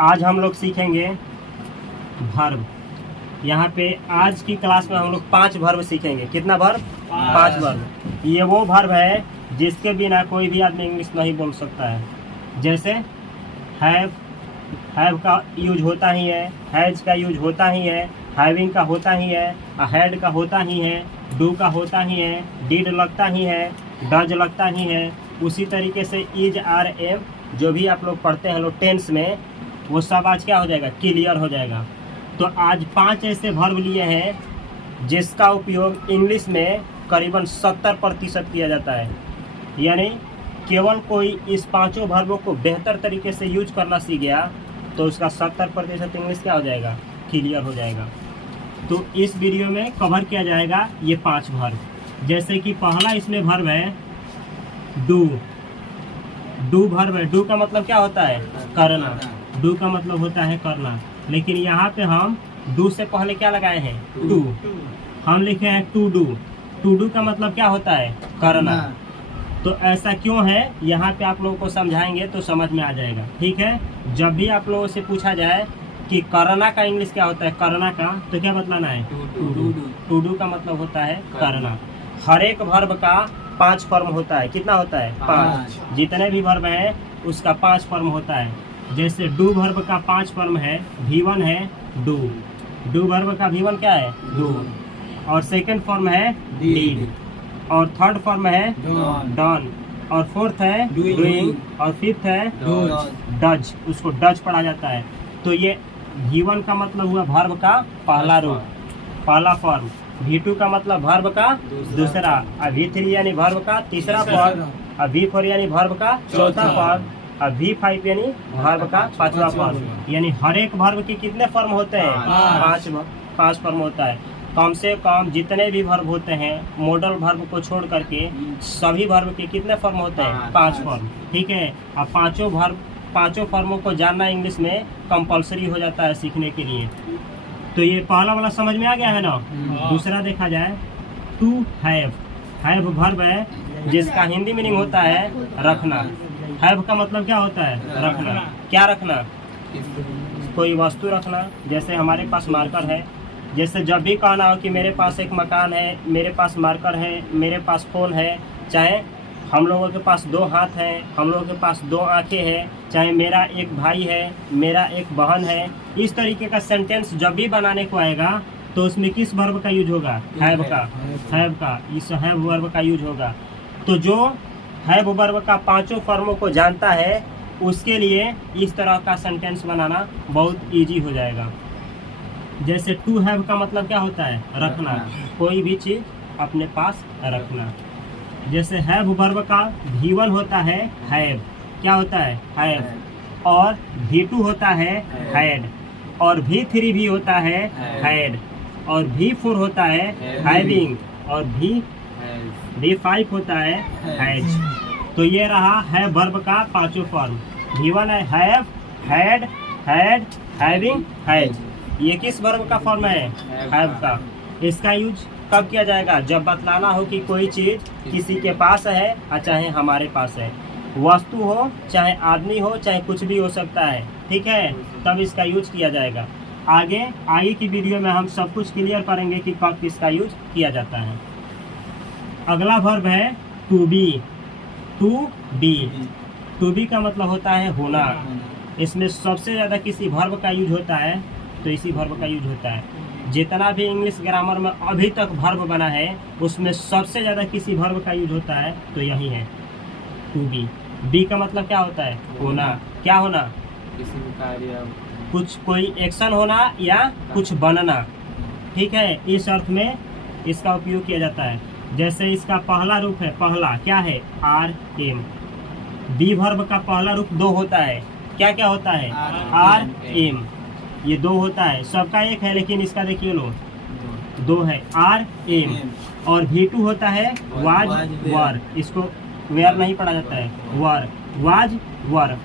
आज हम लोग सीखेंगे वर्ब। यहाँ पे आज की क्लास में हम लोग 5 वर्ब सीखेंगे। कितना वर्ब? 5 वर्ब। ये वो वर्ब है जिसके बिना कोई भी आदमी इंग्लिश नहीं बोल सकता है। जैसे हैव का यूज होता ही है, हैज का यूज होता ही है, हैविंग का होता ही है, हैड का होता ही है, डू का होता ही है, डिड लगता ही है, डज लगता ही है। उसी तरीके से इज, आर, एम जो भी आप लोग पढ़ते हैं लोग टेंस में, वो सब आज क्या हो जाएगा? क्लियर हो जाएगा। तो आज 5 ऐसे वर्ब लिए हैं जिसका उपयोग इंग्लिश में करीबन 70% किया जाता है। यानी केवल कोई इस 5 वर्बों को बेहतर तरीके से यूज करना सीख गया तो उसका 70% इंग्लिश क्या हो जाएगा? क्लियर हो जाएगा। तो इस वीडियो में कवर किया जाएगा ये 5 वर्ब। जैसे कि पहला इसमें वर्ब है डू। डू वर्ब है। डू का मतलब क्या होता है? करना। डू का मतलब होता है करना। लेकिन यहाँ पे हम डू से पहले क्या लगाए हैं? टू। हम लिखे हैं टू डू। टू डू का मतलब क्या होता है? करना। तो ऐसा क्यों है यहाँ पे आप लोगों को समझाएंगे तो समझ में आ जाएगा। ठीक है। जब भी आप लोगों से पूछा जाए कि करना का इंग्लिश क्या होता है, करना का, तो क्या बताना है? टू डू का मतलब होता है करना। हर एक वर्ब का 5 फॉर्म होता है। कितना होता है? 5। जितने भी वर्ब हैं उसका 5 फॉर्म होता है। जैसे डू वर्ब का 5 फॉर्म है। V1 है डू। डू वर्ब का V1 क्या है? डू। और सेकंड फॉर्म है डीड। और थर्ड फॉर्म है डन। और फोर्थ है डूइंग। और फिफ्थ है डज। उसको डज पढ़ा जाता है। तो ये V1 का मतलब हुआ वर्ब का पहला रूप, पहला फॉर्म। V2 का मतलब वर्ब का दूसरा। और V3 यानी वर्ब का तीसरा फॉर्म। और V4 यानी वर्ब का चौथा फॉर्म। और V5 यानी वर्ब का 5वां फॉर्म। यानी हर एक वर्ब के कितने फॉर्म होते हैं? 5 फॉर्म होता है। कम से कम जितने भी वर्ब होते हैं मॉडल वर्ब को छोड़ करके सभी वर्ब के कितने फॉर्म होते हैं? 5 फॉर्म। ठीक है। अब 5 फॉर्मों को जानना इंग्लिश में कंपलसरी हो जाता है सीखने के लिए। तो ये पहला वाला समझ में आ गया है ना। दूसरा देखा जाए टू हैव। हैव वर्ब है जिसका हिंदी मीनिंग होता है रखना। हैव का मतलब क्या होता है? रखना। क्या रखना? कोई वस्तु रखना। जैसे हमारे पास मार्कर है। जैसे जब भी कहना हो कि मेरे पास एक मकान है, मेरे पास मार्कर है, मेरे पास फ़ोन है, चाहे हम लोगों के पास 2 हाथ हैं, हम लोगों के पास 2 आंखें हैं, चाहे मेरा एक भाई है, मेरा एक बहन है, इस तरीके का सेंटेंस जब भी बनाने को आएगा तो उसमें किस वर्ब का यूज होगा? हैव का। हैव का, इस हैव वर्ब का यूज होगा। तो जो हैव वर्ब का 5 फॉर्मों को जानता है उसके लिए इस तरह का सेंटेंस बनाना बहुत इजी हो जाएगा। जैसे टू हैव का मतलब क्या होता है? रखना। कोई भी चीज़ अपने पास रखना। जैसे हैव वर्ब का V1 होता है हैव। क्या होता है? हैव। और V2 होता है हैड। और V3 भी होता है हैड। और V4 होता है हैविंग। और V5 होता है हैज। तो ये रहा है वर्ब का 5 फॉर्म। V1 है have, had, had, having, has. ये किस वर्ब का फॉर्म है? हैव का। इसका यूज कब किया जाएगा? जब बतलाना हो कि कोई चीज़ किसी के पास है और चाहे हमारे पास है। वस्तु हो, चाहे आदमी हो, चाहे कुछ भी हो सकता है। ठीक है। तब इसका यूज किया जाएगा। आगे की वीडियो में हम सब कुछ क्लियर करेंगे कि कब इसका यूज किया जाता है। अगला वर्ब है to be. To be. To be का मतलब होता है होना। इसमें सबसे ज़्यादा किसी वर्ब का यूज होता है तो इसी वर्ब का यूज होता है। जितना भी इंग्लिश ग्रामर में अभी तक वर्ब बना है उसमें सबसे ज़्यादा किसी वर्ब का यूज होता है तो यही है टू बी। बी का मतलब क्या होता है? होना। क्या होना? किसी भी कार्य, कुछ कोई एक्शन होना या कुछ बनना। ठीक है। इस अर्थ में इसका उपयोग किया जाता है। जैसे इसका पहला रूप है, पहला क्या है? Are M. बी वर्ब का पहला रूप 2 होता है। क्या क्या होता है? Are am. ये 2 होता है। सबका एक है लेकिन इसका देखिए लो 2 है। Are am. और V2 होता है वाज वर। इसको वेयर नहीं पढ़ा जाता है, वर। वाज वर।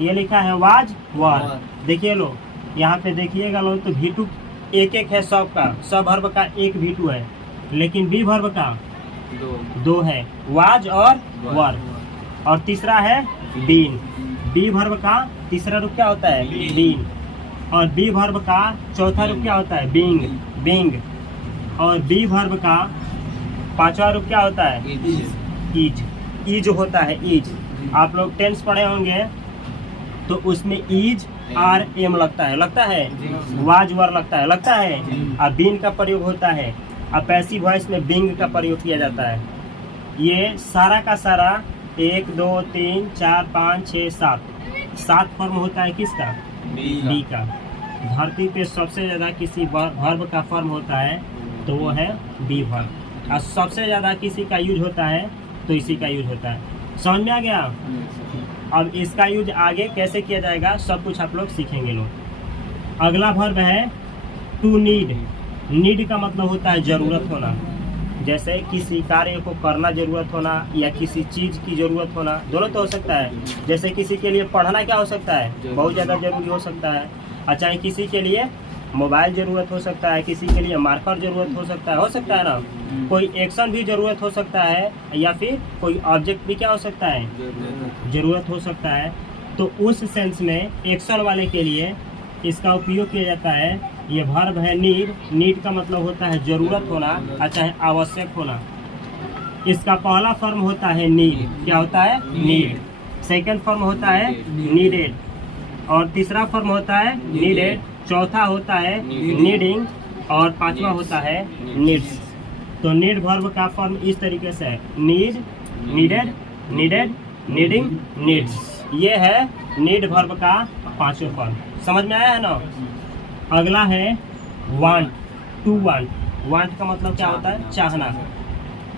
ये लिखा है वाज वर। देखिए लो यहाँ पे देखिएगा लो तो V2 एक है सबका। सब वर्ब का एक V2 है। लेकिन बी वर्ब का 2 है। वाज और वर। और तीसरा है बीन। बी वर्ब का तीसरा रूप क्या होता है? बीन। और बी वर्ब का चौथा रूप क्या होता है? Being, being. और बी वर्ब का पांचवा रूप क्या होता है? ईज, ईज होता है, ईज। आप लोग टेंस पढ़े होंगे तो उसमें ईज आर एम लगता है, लगता है, वाज वर लगता है, लगता है। अब बीन का प्रयोग होता है, अब पैसिव वॉइस में बिंग का प्रयोग किया जाता है। ये सारा का सारा 1 2 3 4 5 6 7 फॉर्म होता है किसका? बी का। धरती पे सबसे ज़्यादा किसी वर्ब का फॉर्म होता है तो वो है बी वर्ब, और सबसे ज़्यादा किसी का यूज होता है तो इसी का यूज होता है। समझ में आ गया? अब इसका यूज आगे कैसे किया जाएगा सब कुछ आप लोग सीखेंगे लोग। अगला वर्ब है टू नीड। नीड का मतलब होता है ज़रूरत होना, जैसे किसी कार्य को करना ज़रूरत होना या किसी चीज़ की ज़रूरत होना, दोनों तो हो सकता है। जैसे किसी के लिए पढ़ना क्या हो सकता है? बहुत ज़्यादा ज़रूरी हो सकता है। और चाहे किसी के लिए मोबाइल ज़रूरत हो सकता है, किसी के लिए मार्कर ज़रूरत हो सकता है ना। कोई एक्शन भी ज़रूरत हो सकता है, या फिर कोई ऑब्जेक्ट भी क्या हो सकता है? ज़रूरत हो सकता है। तो उस सेंस में एक्शन वाले के लिए इसका उपयोग किया जाता है। ये वर्ब है नीड। नीड का मतलब होता है ज़रूरत होना, चाहे आवश्यक होना। इसका पहला फॉर्म होता है नीड। क्या होता है? नीड। सेकंड फॉर्म होता है नीडेड, और तीसरा फॉर्म होता है नीडेड, चौथा होता है नीडिंग, और पांचवा होता है नीड्स। तो नीड वर्ब का फॉर्म इस तरीके से है, need, needed, needed, needing, needs. ये है नीड वर्ब का पांचों फॉर्म। समझ में आया है ना? अगला है वांट, टू वांट। वांट का मतलब क्या होता है? चाहना।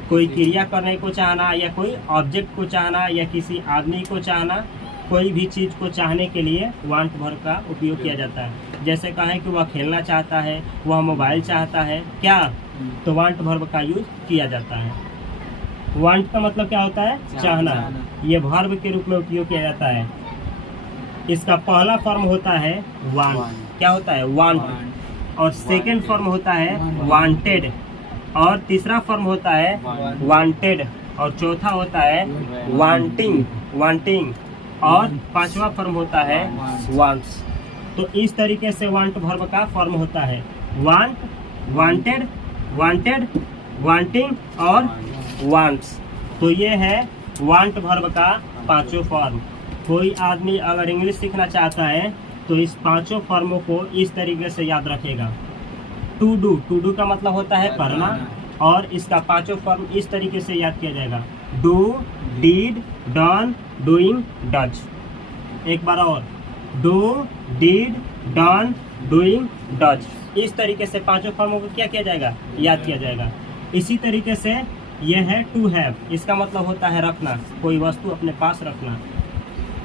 कोई क्रिया करने को चाहना, या कोई ऑब्जेक्ट को चाहना, या किसी आदमी को चाहना, कोई भी चीज़ को चाहने के लिए वांट वर्ब का उपयोग किया जाता है। जैसे कहें कि वह खेलना चाहता है, वह मोबाइल चाहता है, क्या? तो वांट वर्ब का यूज किया जाता है। वांट का मतलब क्या होता है? चाहना। ये वर्ब के रूप में उपयोग किया जाता है। इसका पहला फॉर्म होता है वांट। क्या होता है? वांट। और सेकंड फॉर्म होता है वांटेड, और तीसरा फॉर्म होता है वांटेड, और चौथा होता है वांटिंग, वांटिंग, और पांचवा फॉर्म होता है वांट्स। तो इस तरीके से वांट वर्ब का फॉर्म होता है, वांट, वांटेड, वांटेड, वांटिंग और वांट्स। तो ये है वांट वर्ब का पांचों फॉर्म। कोई आदमी अगर इंग्लिश सीखना चाहता है तो इस पांचों फॉर्मों को इस तरीके से याद रखेगा। टू डू, टू डू का मतलब होता है करना, और इसका पांचों फॉर्म इस तरीके से याद किया जाएगा, do, did, done, doing, does. एक बार और, do, did, done, doing, does. इस तरीके से पांचों फॉर्मों को क्या किया जाएगा? याद किया जाएगा। इसी तरीके से यह है टू हैव। इसका मतलब होता है रखना, कोई वस्तु अपने पास रखना।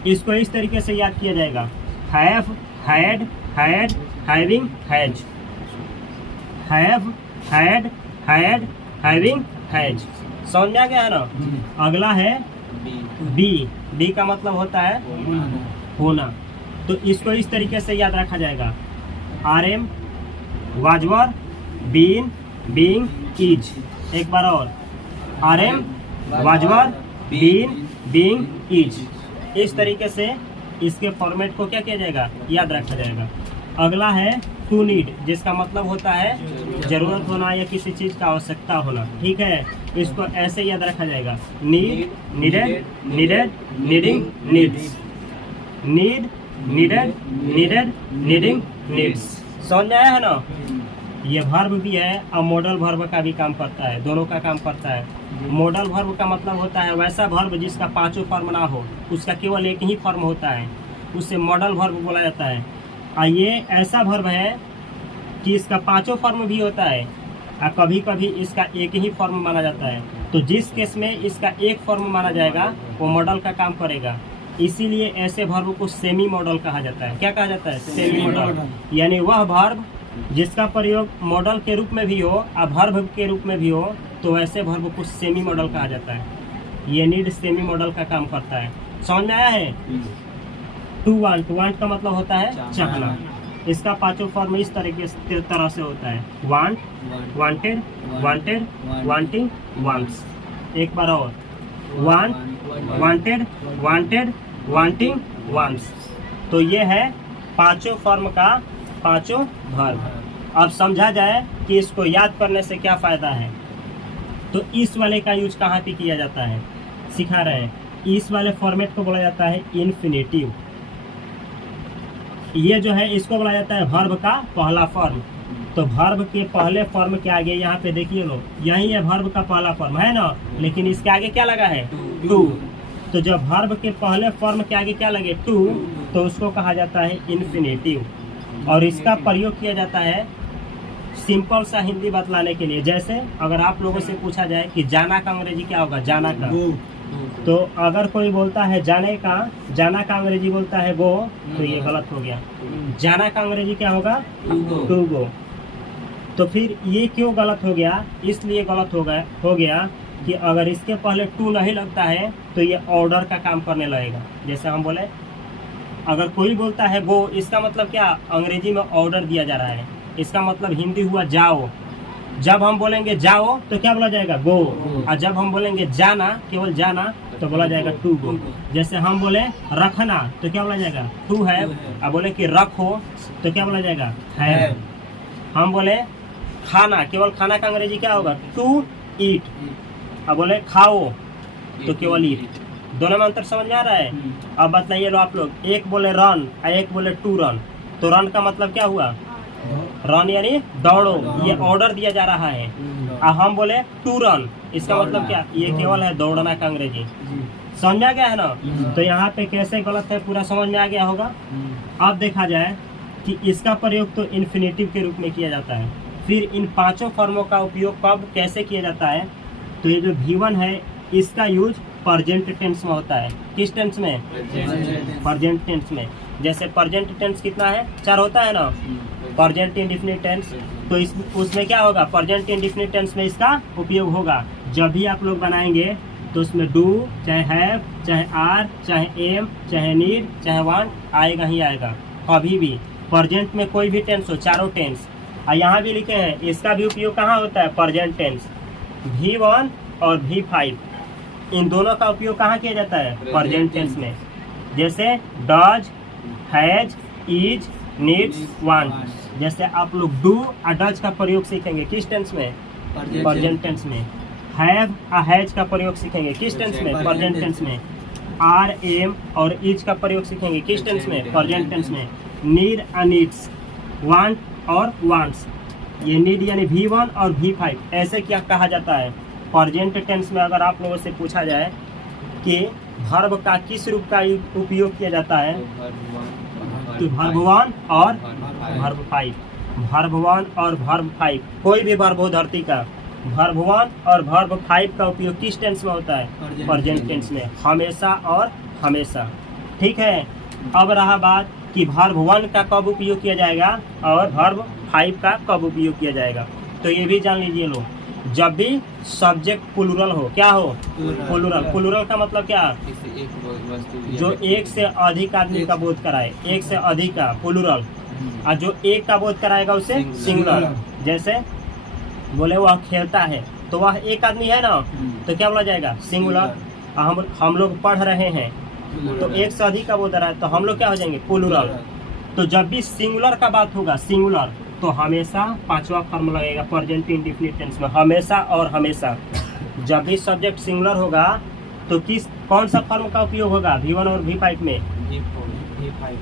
इसको इस तरीके से याद किया जाएगा, have, had, had, having, has. Have, had, had, having, has. समझ में आ गया है ना? अगला है बी। बी का मतलब होता है होना। तो इसको इस तरीके से याद रखा जाएगा, are am, was were, been, being, is. एक बार और, are am, was were, been, being, is. इस तरीके से इसके फॉर्मेट को क्या किया जाएगा? याद रखा जाएगा। अगला है टू नीड, जिसका मतलब होता है जरूरत होना या किसी चीज़ का आवश्यकता होना। ठीक है, इसको ऐसे याद रखा जाएगा, need, needed, needed, needing, needs. Need, needed, needed, needing, needs. समझ में आया है ना? ये वर्ब भी है और मॉडल वर्ब का भी काम करता है, दोनों का काम करता है। मॉडल वर्ब का मतलब होता है वैसा वर्ब जिसका पांचों फॉर्म ना हो, उसका केवल एक ही फॉर्म होता है, उससे मॉडल वर्ब बोला जाता है। और ये ऐसा वर्ब है कि इसका पांचों फॉर्म भी होता है, और कभी कभी इसका एक ही फॉर्म माना जाता है। तो जिस केस में इसका एक फॉर्म माना जाएगा वो मॉडल का काम करेगा। इसीलिए ऐसे वर्ब को सेमी मॉडल कहा जाता है। क्या कहा जाता है? Semi model. यानी वह वर्ब जिसका प्रयोग मॉडल के रूप में भी हो और वर्ब के रूप में भी हो, तो ऐसे वर्ब को सेमी मॉडल कहा जाता है। ये नीड सेमी मॉडल का काम करता है। समझ में आया है? टू वांट, वांट का मतलब होता है चाहना। इसका पांचों फॉर्म इस तरह से होता है, want, wanted, wanted, wanting, wants. एक बार और, want, wanted, wanted, wanting, wants. तो ये है पांचों फॉर्म का पांचों वर्ब। अब समझा जाए कि इसको याद करने से क्या फायदा है। तो इस वाले का यूज कहाँ पे किया जाता है, सिखा रहे हैं। इस वाले फॉर्मेट को बोला जाता है इन्फिनेटिव। ये जो है इसको बोला जाता है वर्ब का पहला फॉर्म। तो वर्ब के पहले फॉर्म के आगे यहाँ पे देखिए लो, यही है वर्ब का पहला फॉर्म है ना, लेकिन इसके आगे क्या लगा है, टू। तो जब वर्ब के पहले फॉर्म के आगे क्या लगे, टू, तो उसको कहा जाता है इन्फिनेटिव। और इसका प्रयोग किया जाता है सिंपल सा हिंदी बतलाने के लिए। जैसे अगर आप लोगों से पूछा जाए कि जाना का अंग्रेजी क्या होगा, जाना का, तो अगर कोई बोलता है जाना का अंग्रेजी बोलता है गो, तो ये गलत हो गया। जाना का अंग्रेजी क्या होगा, टू गो। तो फिर ये क्यों गलत हो गया, इसलिए गलत हो गया कि अगर इसके पहले टू नहीं लगता है तो ये ऑर्डर का काम करने लगेगा। जैसे हम बोले अगर कोई बोलता है गो, इसका मतलब क्या, अंग्रेजी में ऑर्डर दिया जा रहा है। इसका मतलब हिंदी हुआ जाओ। जब हम बोलेंगे जाओ तो क्या बोला जाएगा, गो। और जब हम बोलेंगे जाना, केवल जाना, तो बोला जाएगा टू गो। जैसे हम बोले रखना तो क्या बोला जाएगा, टू हैव। अब बोले कि रखो तो क्या बोला जाएगा, हैव। हम बोले खाना, केवल खाना का अंग्रेजी क्या होगा, टू ईट। अब बोले खाओ तो केवल ईट। दोनों में अंतर समझ में आ रहा है। अब बताइए लो आप लोग, एक बोले रन और एक बोले टू रन, तो रन का मतलब क्या हुआ, रन यानी दौड़ो, ये ऑर्डर दिया जा रहा है। और हम बोले टू रन, इसका मतलब क्या, ये केवल है दौड़ना का अंग्रेजी। समझ में आ गया है ना। तो यहाँ पे कैसे गलत है पूरा समझ में आ गया होगा। अब देखा जाए कि इसका प्रयोग तो इन्फिनेटिव के रूप में किया जाता है। फिर इन पांचों फॉर्मों का उपयोग कब कैसे किया जाता है, तो ये जो V1 है इसका यूज प्रेजेंट टेंस में होता है। किस टेंस में, प्रेजेंट टेंस में। जैसे प्रेजेंट टेंस कितना है, 4 होता है ना, प्रेजेंट इंडेफिनिट टेंस। तो उसमें क्या होगा, प्रेजेंट इंडेफिनिट टेंस में इसका उपयोग होगा। जब भी आप लोग बनाएंगे तो उसमें डू, चाहे हैव, चाहे आर, चाहे एम, चाहे नीड, चाहे वांट, आएगा ही आएगा कभी भी। प्रेजेंट में कोई भी टेंस हो, चारों टेंस। और यहाँ भी लिखे हैं इसका भी उपयोग कहाँ होता है, प्रेजेंट टेंस। V1 और V5 इन दोनों का उपयोग कहाँ किया जाता है, प्रेजेंट टेंस में। जैसे does, has, is, needs, want. जैसे आप लोग डू और डज का प्रयोग सीखेंगे किस टेंस में, प्रेजेंट टेंस में। हैव और हैज का प्रयोग सीखेंगे किस टेंस में, प्रेजेंट टेंस में। आर, एम और इज का प्रयोग सीखेंगे किस टेंस में, प्रेजेंट टेंस में। नीड और नीड्स, वांट और वांट्स, ये नीड यानी V1 और V5 ऐसे क्या कहा जाता है प्रेजेंट टेंस में। अगर आप लोगों से पूछा जाए कि वर्ब का किस रूप का उपयोग किया जाता है, तो वर्ब 1 और वर्ब 5। वर्ब 1 और वर्ब 5, कोई भी वर्ब हो धरती का, वर्ब 1 और वर्ब 5 का उपयोग किस टेंस में होता है, प्रेजेंट टेंस में, हमेशा और हमेशा। ठीक है। अब रहा बात कि वर्ब 1 का कब उपयोग किया जाएगा और वर्ब 5 का कब उपयोग किया जाएगा। तो ये भी जान लीजिए लोग, जब भी सब्जेक्ट प्लूरल हो, क्या हो, प्लूरल। प्लूरल का मतलब क्या, जो एक से अधिक आदमी का बोध कराए, एक से अधिक का प्लूरल। और जो एक का बोध कराएगा उसे सिंगुलर। जैसे बोले वह खेलता है, तो वह एक आदमी है ना, तो क्या बोला जाएगा, सिंगुलर। हम लोग पढ़ रहे हैं, तो एक से अधिक का बोध रहा है, तो हम लोग क्या हो जाएंगे, प्लूरल। तो जब भी सिंगुलर का बात होगा, सिंगुलर, तो हमेशा पांचवा फॉर्म लगेगा प्रेजेंट इंडेफिनिट टेंस में, हमेशा और हमेशा। जब भी सब्जेक्ट सिंगुलर होगा तो कौन सा फॉर्म का उपयोग होगा, V1 और V5 में,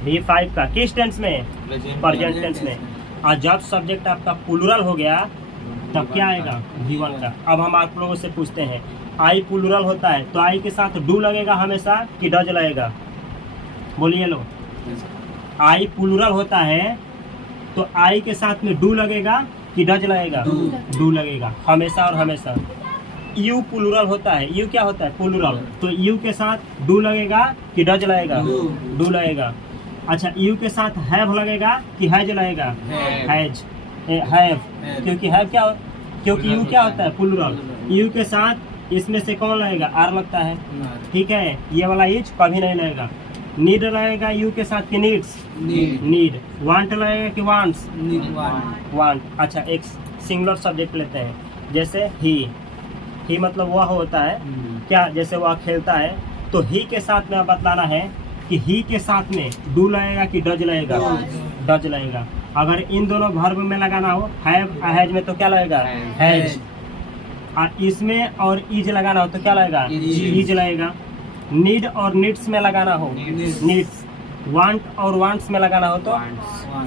V5 का। किस टेंस में, प्रेजेंट टेंस में। और जब सब्जेक्ट आपका प्लूरल हो गया तब क्या आएगा, V1 का। अब हम आप लोगों से पूछते हैं, आई प्लूरल होता है तो आई के साथ डू लगेगा हमेशा कि डज लगेगा, बोलिए लो। आई प्लूरल होता है तो आई के साथ में डू लगेगा कि डज लगेगा, डू लगेगा हमेशा और हमेशा। यू प्लूरल होता है, यू क्या होता है, प्लूरल, तो यू के साथ डू लगेगा कि डज लगेगा, डू लगेगा। अच्छा, यू के साथ हैव लगेगा कि हैज लगेगा, हैज, हैव, क्योंकि हैव क्या, क्योंकि यू क्या होता है, प्लूरल। यू के साथ इसमें से कौन लगेगा, आर लगता है। ठीक है, ये वाला इज कभी नहीं लगेगा। नीड लगेगा यू के साथ कि नीड्स, नीड। वांट लगेगा कि वांट्स, वांट। अच्छा, एक सिंगुलर सब्जेक्ट लेते हैं, जैसे ही मतलब वह होता है क्या, जैसे वह खेलता है, तो ही के साथ में बतलाना है कि ही के साथ में डू लगेगा कि डज लगेगा? डज लगेगा। अगर इन दोनों वर्ब में लगाना हो हैव हैज में तो क्या लगेगा? हैज। और इसमें और इज लगाना हो तो क्या लगेगा? इज लगेगा। नीड और नीड्स में लगाना हो नीड्स। वांट और वांट्स में लगाना हो तो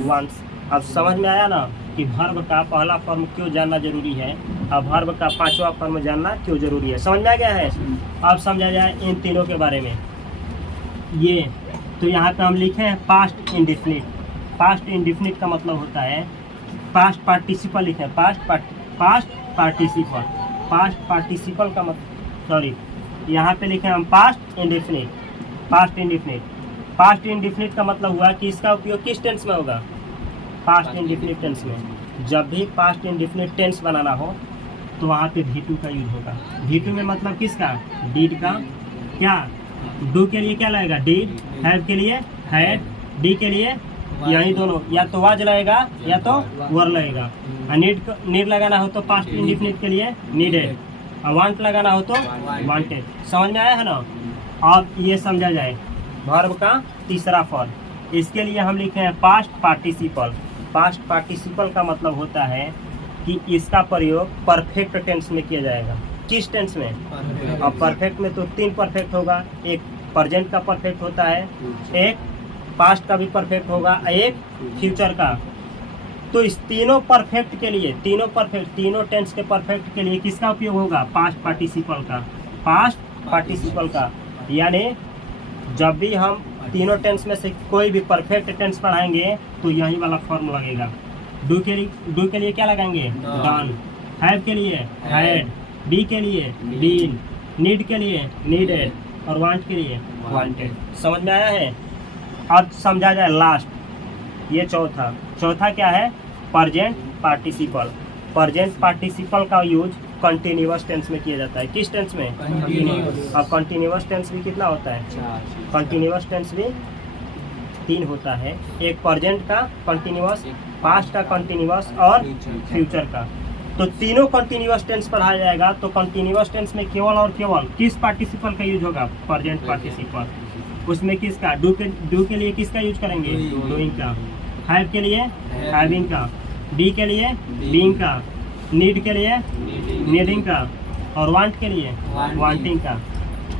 वांट्स। अब समझ में आया ना कि वर्ब का पहला फॉर्म क्यों जानना जरूरी है और वर्ब का पांचवा फॉर्म जानना क्यों जरूरी है। समझ में आ गया है? अब समझा जाए इन तीनों के बारे में। ये तो यहाँ पे हम लिखे हैं पास्ट इंडेफिनिट। पास्ट इंडेफिनिट का मतलब होता है पास्ट पार्टिसिपल लिखे हैं। Past participle. पास्ट पार्टिसिपल का मतलब सॉरी यहाँ पे लिखे हम past indefinite. Past indefinite. Past indefinite का मतलब हुआ कि इसका उपयोग किस टेंस में होगा? पास्ट इंडेफिनिट टेंस में। जब भी पास्ट इंडेफिनिट टेंस बनाना हो तो वहाँ पे V2 का यूज होगा। V2 में मतलब किसका? डीड का। क्या? डू के लिए क्या लगेगा? डीड। हैव के लिए हैड। डी के लिए यही दोनों या तो वाज लगेगा या तो वर लगेगा। और नीड लगाना हो तो पास्ट इंडेफिनिट के लिए नीडेड। और वांट लगाना हो तो वांटेड। समझ में आया है ना? अब ये समझा जाए वर्ब का तीसरा फॉर्म। इसके लिए हम लिखे हैं पास्ट पार्टिसिपल। पास्ट पार्टिसिपल का मतलब होता है कि इसका प्रयोग परफेक्ट टेंस में किया जाएगा। किस टेंस में? और परफेक्ट में तो 3 परफेक्ट होगा। एक प्रेजेंट का परफेक्ट होता है, एक पास्ट का भी परफेक्ट होगा, एक फ्यूचर का। तो इस तीनों परफेक्ट के लिए तीनों टेंस के परफेक्ट के लिए किसका उपयोग होगा? पास्ट पार्टिसिपल का। पास्ट पार्टिसिपल का यानी जब भी हम तीनों टेंस में से कोई भी परफेक्ट टेंस पढ़ाएंगे तो यही वाला फॉर्म लगेगा। डू के लिए क्या लगाएंगे? डन। हैव के लिए हैड। बी के लिए बीन। नीड के लिए नीडेड। और वांट के लिए वांटेड। समझ में आया है? अब समझा जाए लास्ट। ये चौथा क्या है? Present participle. प्रेजेंट पार्टिसिपल का यूज कंटिन्यूअस टेंस में किया जाता है। किस टेंस में? कंटिन्यूअस। अब कंटिन्यूअस टेंस भी कितना होता है? कंटिन्यूअस टेंस भी 3 होता है। एक प्रेजेंट का कंटिन्यूअस, पास्ट का कंटिन्यूअस और फ्यूचर का। तो तीनों कंटिन्यूअस टेंस पढ़ाया जाएगा। तो कंटिन्यूअस टेंस में केवल और केवल किस पार्टिसिपल का यूज होगा? Present participle. उसमें किसका? डू के लिए किसका यूज करेंगे? डूइंग का। हैव के लिए हैविंग का। बी के लिए बीइंग का। नीड के लिए नीडिंग का। और वांट के लिए वांटिंग का।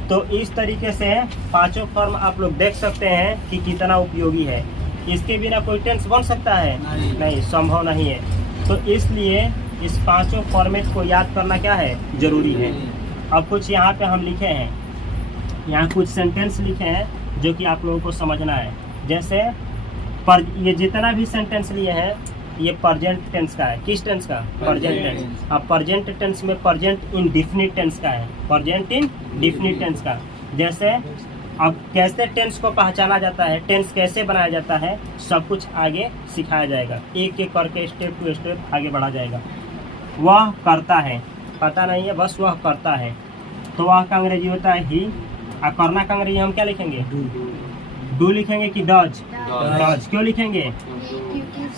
तो इस तरीके से 5 फॉर्म आप लोग देख सकते हैं कि कितना उपयोगी है। इसके बिना कोई टेंस बन सकता है? नहीं, संभव नहीं है। तो इसलिए इस 5 फॉर्मेट को याद करना क्या है? जरूरी है। अब कुछ यहाँ पे हम लिखे हैं, यहाँ कुछ सेंटेंस लिखे हैं जो कि आप लोगों को समझना है। जैसे ये जितना भी सेंटेंस लिए हैं ये प्रेजेंट टेंस का है। किस टेंस का? Present tense. अब प्रेजेंट टेंस में प्रेजेंट इंडेफिनिट टेंस का है। प्रेजेंट इंडेफिनिट टेंस का। जैसे अब कैसे टेंस को पहचाना जाता है, टेंस कैसे बनाया जाता है, सब कुछ आगे सिखाया जाएगा। एक एक करके स्टेप टू स्टेप आगे बढ़ा जाएगा। वह करता है, पता नहीं है, बस वह करता है। तो वह का अंग्रेजी होता है ही। और करना का अंग्रेजी हम क्या लिखेंगे? डू लिखेंगे कि डज? डज। क्यों लिखेंगे?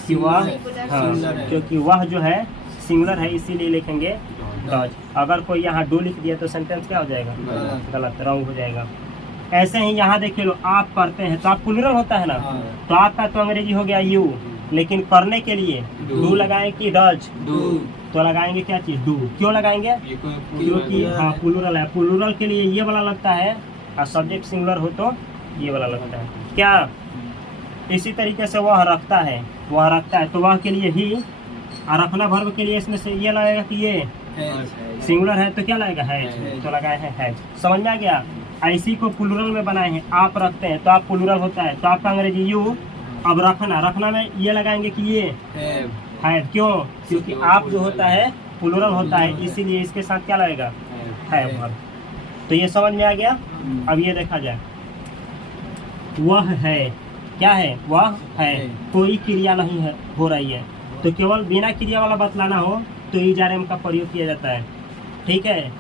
कि वह, हाँ, क्योंकि वह जो है सिंगुलर है इसीलिए लिखेंगे डज। अगर कोई यहाँ डू लिख दिया तो सेंटेंस क्या हो जाएगा? गलत, रॉन्ग हो जाएगा। ऐसे ही यहाँ देखिए लो, आप करते हैं तो आप प्लूरल होता है ना। तो आपका तो अंग्रेजी हो गया यू, लेकिन करने के लिए डू लगाएं कि डज? तो लगाएंगे क्या चीज? डू। क्यों लगाएंगे? क्योंकि हाँ प्लूरल है। प्लूरल के लिए ये वाला लगता है और सब्जेक्ट सिंगुलर हो तो ये वाला लगता है। क्या? इसी तरीके से वह रखता है, वह रखता है तो वह के लिए ही। और रखना वर्ब के लिए इसमें से ये लगेगा कि ये सिंगुलर है तो क्या लगेगा? हैज। तो लगाए हैं हैज। समझ में आ गया? इसी को प्लूरल में बनाए हैं। आप रखते हैं तो आप प्लूरल होता है तो आपका अंग्रेजी यू। अब रखना में ये लगाएंगे कि ये हैव। क्यों? क्योंकि आप जो होता है प्लूरल होता है इसीलिए इसके साथ क्या लगेगा? हैव। तो ये समझ में आ गया? अब ये देखा जाए, वह है, क्या है? वह है। कोई क्रिया नहीं है हो रही है तो केवल बिना क्रिया वाला बतलाना हो तो इजारेम का प्रयोग किया जाता है। ठीक है?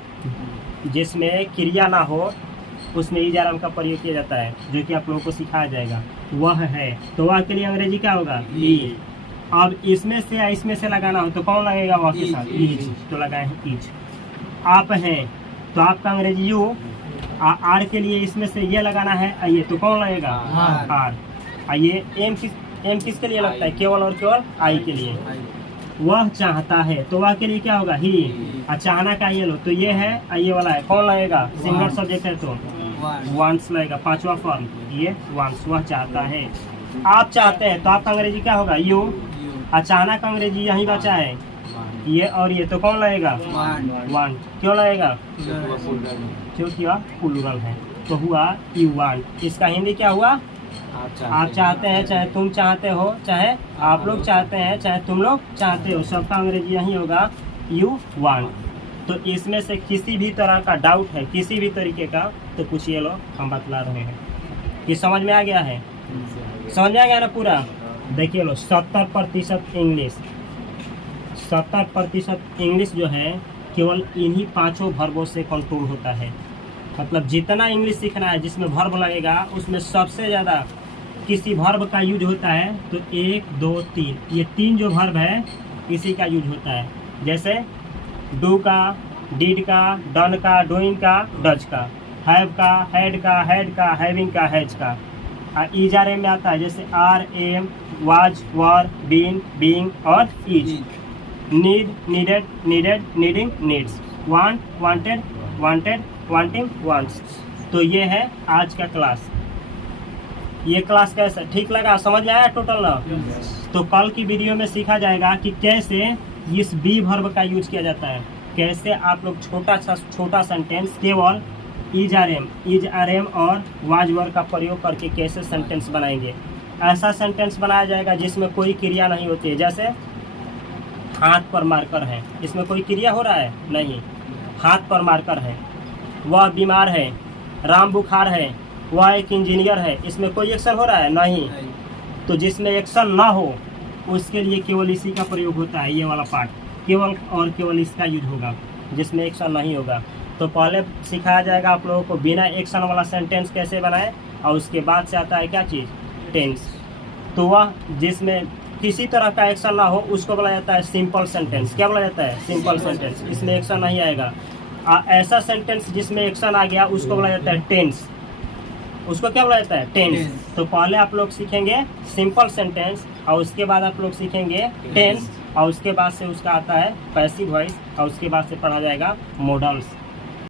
जिसमें क्रिया ना हो उसमें इजाराम का प्रयोग किया जाता है, जो कि आप लोगों को सिखाया जाएगा। वह है तो वह के लिए अंग्रेजी क्या होगा? ही। अब इसमें से या इसमें से लगाना हो तो कौन लगेगा? वह के साथ इज। तो लगाए हैं इज। आप हैं तो आपका अंग्रेजी यू। आर के लिए इसमें से ये लगाना है, ये तो कौन लगेगा? आर। आर। ये एम किसके लिए लगता है? केवल और केवल आई के लिए। वह चाहता है, तो वह के लिए क्या होगा? ही। चाहना का ये लो, तो ये है, ये वाला है, कौन लगेगा? सिंगुलर सब्जेक्ट है तो वांट्स लगेगा। पांचवा फॉर्म ये वांट्स, वह चाहता है। आप चाहते हैं तो आपका अंग्रेजी क्या होगा? यू। चाहना का अंग्रेजी यही बचा है, ये और ये, तो कौन लगेगा? वांट। क्यों लगेगा? क्योंकि वह प्लूरल है, तो हुआ यू वांट। इसका हिंदी क्या हुआ? आप चाहते हैं, चाहे तुम चाहते हो, चाहे आप लोग चाहते हैं, चाहे तुम लोग चाहते हो, सबका अंग्रेजी यही होगा यू वांट। तो इसमें से किसी भी तरह का डाउट है, किसी भी तरीके का, तो पूछिए लो, हम बतला रहे हैं। कि समझ में आ गया है? समझ में आ गया ना पूरा? देखिए लो, 70% इंग्लिश, 70% इंग्लिश जो है केवल इन्हीं 5 वर्बों से कंट्रोल होता है। मतलब जितना इंग्लिश सीखना है जिसमें वर्ब लगेगा, उसमें सबसे ज़्यादा किसी वर्ब का यूज होता है तो 1, 2, 3, ये 3 जो वर्ब है इसी का यूज होता है। जैसे डू का, डिड का, डन का, डूइंग का, डज का, हैव का, हैड का, हैड का, हैविंग का, हैज का। ईज आर एम में आता है, जैसे are, am, was, were, been, being और is. Need, needed, needed, needing, needs. Want, wanted, wanted, wanting, wants. तो ये है आज का क्लास। ये क्लास कैसा ठीक लगा? समझ में आया टोटल ना? तो कल की वीडियो में सीखा जाएगा कि कैसे इस बी वर्ब का यूज किया जाता है, कैसे आप लोग छोटा सेंटेंस केवल इज आर एम और वाज वर का प्रयोग करके कैसे सेंटेंस बनाएंगे। ऐसा सेंटेंस बनाया जाएगा जिसमें कोई क्रिया नहीं होती है। जैसे हाथ पर मारकर है, इसमें कोई क्रिया हो रहा है? नहीं, हाथ पर मारकर है। वह बीमार है, राम बुखार है, वह एक इंजीनियर है, इसमें कोई एक्शन हो रहा है? नहीं। तो जिसमें एक्शन ना हो उसके लिए केवल इसी का प्रयोग होता है, ये वाला पार्ट केवल और केवल इसका यूज होगा, जिसमें एक्शन नहीं होगा। तो पहले सिखाया जाएगा आप लोगों को बिना एक्शन वाला सेंटेंस कैसे बनाए, और उसके बाद से आता है क्या चीज़? टेंस। तो वह जिसमें किसी तरह का एक्शन ना हो उसको बोला जाता है सिंपल सेंटेंस। क्या बोला जाता है? Simple sentence. इसमें एक्शन नहीं आएगा। ऐसा सेंटेंस जिसमें एक्शन आ गया उसको बोला जाता है टेंस। उसको क्या बोला जाता है? टेंस। तो पहले आप लोग सीखेंगे सिंपल सेंटेंस, और उसके बाद आप लोग सीखेंगे टेंस, और उसके बाद से उसका आता है पैसिव वॉइस, और उसके बाद से पढ़ा जाएगा मॉडल्स।